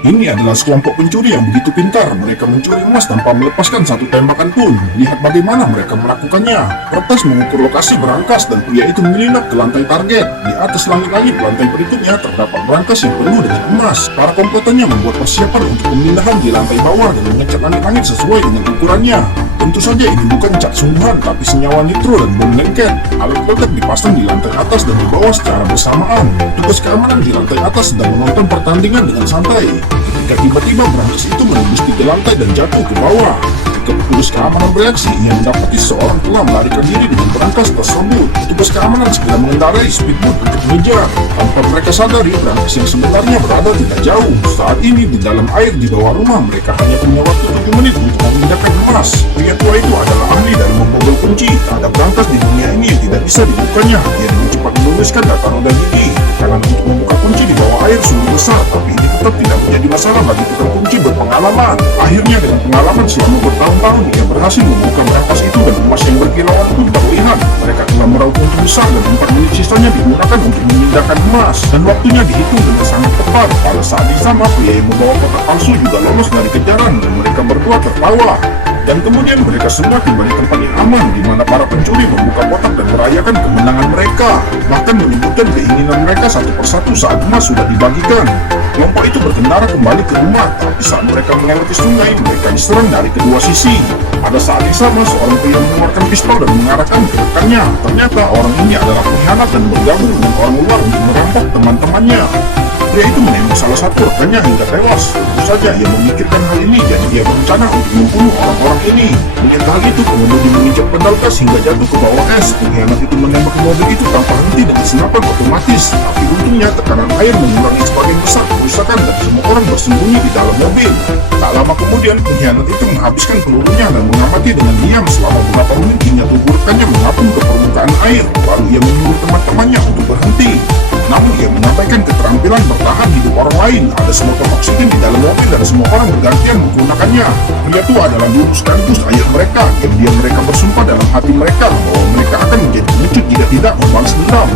Ini adalah sekelompok pencuri yang begitu pintar. Mereka mencuri emas tanpa melepaskan satu tembakan pun. Lihat bagaimana mereka melakukannya. Peretas mengukur lokasi berangkas dan pria itu menyelinap ke lantai target. Di atas langit-langit lantai berikutnya terdapat berangkas yang penuh dengan emas. Para komplotannya membuat persiapan untuk pemindahan di lantai bawah dan mengecat langit-langit sesuai dengan ukurannya. Tentu saja ini bukan cat sungguhan, tapi senyawa nitro dan bom lengket. Alat protek dipasang di lantai atas dan di bawah secara bersamaan. Tugas keamanan di lantai atas sedang menonton pertandingan dengan santai. Ketika tiba-tiba berangkas itu menembus tiga lantai dan jatuh ke bawah. Ketika petugas keamanan bereaksi, ia mendapati seorang telah melarikan diri dengan berangkas tersebut. Petugas keamanan segera mengendarai speedboat untuk mengejar. Tanpa mereka sadari, berangkas yang sebenarnya berada tidak jauh. Saat ini di dalam air di bawah rumah, mereka hanya punya waktu 7 menit untuk memindahkan emas. Pria tua itu adalah ahli dalam membobol kunci. Tak ada berangkas di dunia ini yang tidak bisa dibukanya. Dia dengan cepat menuliskan data roda gigi. Tekanan untuk membuka kunci di bawah air sungguh besar, tapi ini tetap tidak menjadi masalah bagi tukang kunci berpengalaman. Akhirnya dengan pengalaman selama bertahun-tahun, dia berhasil membuka berangkas itu dan emas yang berkilauan pun terlihat. Mereka telah meraup untung besar dan 4 menit sisanya digunakan untuk memindahkan emas. Dan waktunya dihitung dengan sangat tepat. Pada saat yang sama, pria yang membawa kotak palsu juga lolos dari kejaran dan mereka berdua tertawa. Dan kemudian mereka semua tiba di tempat yang aman, di mana para pencuri membuka kotak dan merayakan kemenangan mereka. Bahkan menyebutkan keinginan mereka satu persatu saat emas sudah dibagikan. Kelompok itu berkendara kembali ke rumah, tapi saat mereka melewati sungai, mereka diserang dari kedua sisi. Pada saat yang sama, seorang pria mengeluarkan pistol dan mengarahkan ke rekannya. Ternyata orang ini adalah pengkhianat dan bergabung dengan orang luar untuk merampok teman-temannya. Pria itu menembak salah satu rekannya hingga tewas. Tentu saja ia memikirkan hal ini, jadi dia berencana untuk membunuh orang-orang ini. Melihat hal itu, pengemudi menginjak pedal gas hingga jatuh ke bawah es. Pengkhianat itu menembak mobil itu tanpa henti dengan senapan otomatis. Tapi untungnya tekanan air mengurangi sebagian besar kerusakan dan semua orang bersembunyi di dalam mobil. Tak lama kemudian, pengkhianat itu menghabiskan pelurunya dan mengamati dengan diam selama beberapa menit hingga tubuh rekannya mengapung ke permukaan air. Lalu ia menyuruh teman-temannya untuk berhenti. Namun ia menyampaikan keterampilan bertahan hidup orang lain. Ada semprotan oksigen di dalam mobil dan semua orang bergantian menggunakannya. Pria itu adalah guru sekaligus ayah mereka. Diam-diam mereka bersumpah dalam hati mereka bahwa mereka akan menjadi pengecut jika tidak membalas dendam.